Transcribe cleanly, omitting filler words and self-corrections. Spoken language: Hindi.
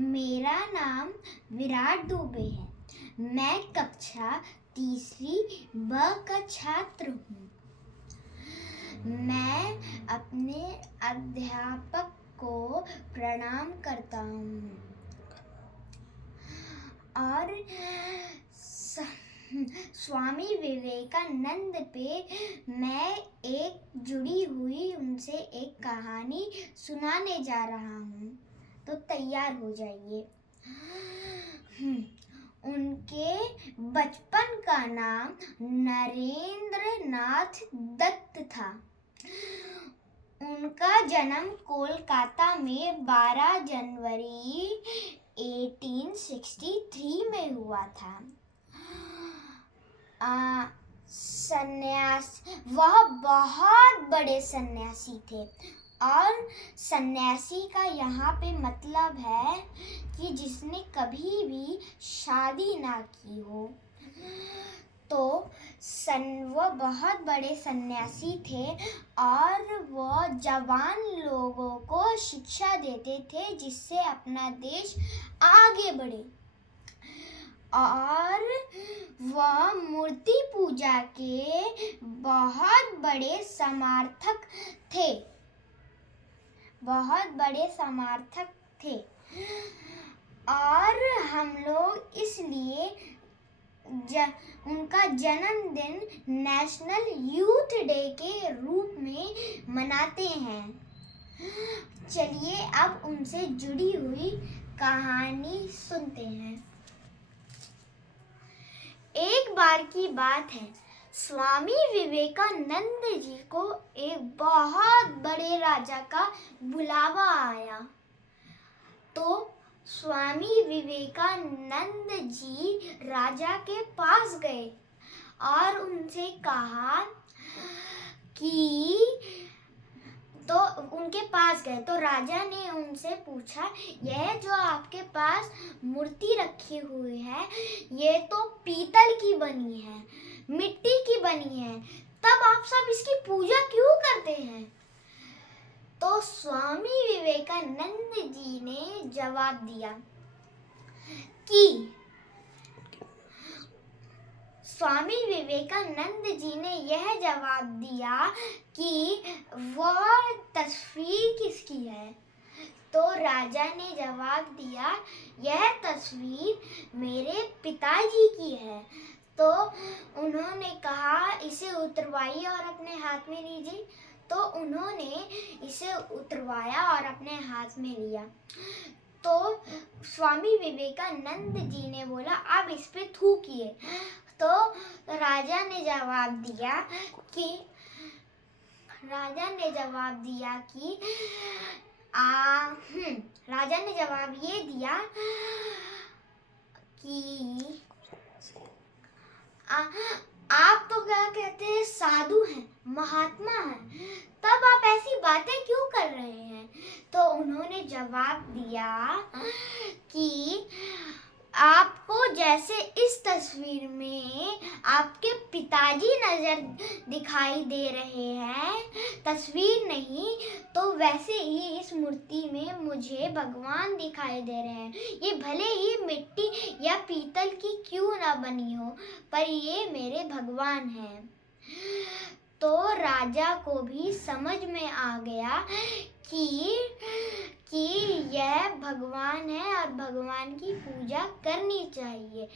मेरा नाम विराट दुबे है। मैं कक्षा तीसरी ब का छात्र हूँ। मैं अपने अध्यापक को प्रणाम करता हूँ और स्वामी विवेकानंद पे मैं एक जुड़ी हुई उनसे एक कहानी सुनाने जा रहा हूँ, तो तैयार हो जाइए। उनके बचपन का नाम नरेंद्र नाथ दत्त था। उनका जन्म कोलकाता में 12 जनवरी 1863 में हुआ था। वह बहुत बड़े सन्यासी थे और सन्यासी का यहाँ पे मतलब है कि जिसने कभी भी शादी ना की हो। तो वह बहुत बड़े सन्यासी थे और वह जवान लोगों को शिक्षा देते थे जिससे अपना देश आगे बढ़े। और वह मूर्ति पूजा के बहुत बड़े समर्थक थे। और हम लोग इसलिए उनका जन्मदिन नेशनल यूथ डे के रूप में मनाते हैं। चलिए अब उनसे जुड़ी हुई कहानी सुनते हैं। एक बार की बात है, स्वामी विवेकानंद जी को एक बहुत बड़े राजा का बुलावा आया। तो स्वामी विवेकानंद जी राजा के पास गए और उनसे कहा कि उनके पास गए तो राजा ने उनसे पूछा, यह जो आपके पास मूर्ति रखी हुई है ये तो पीतल की बनी है, मिट्टी की बनी है, तब आप सब इसकी पूजा क्यों करते हैं? तो स्वामी विवेकानंद जी ने जवाब दिया कि वह तस्वीर किसकी है? तो राजा ने जवाब दिया, यह तस्वीर मेरे पिताजी की है। तो उन्होंने कहा, इसे उतरवाइए और अपने हाथ में लीजिए। तो उन्होंने इसे उतरवाया और अपने हाथ में लिया। तो स्वामी विवेकानंद जी ने बोला, आप इस पे थूकिए। तो राजा ने जवाब दिया कि आप तो क्या कहते हैं, साधु हैं, महात्मा हैं, तब आप ऐसी बातें क्यों कर रहे हैं? तो उन्होंने जवाब दिया कि आपको जैसे इस तस्वीर में आपके पिताजी नजर दिखाई दे रहे हैं, तस्वीर नहीं, तो वैसे ही इस मूर्ति में मुझे भगवान दिखाई दे रहे हैं। ये भले ही मिट्टी या पीतल की क्यों ना बनी हो, पर ये मेरे भगवान हैं। तो राजा को भी समझ में आ गया कि यह भगवान है और भगवान की पूजा करनी चाहिए।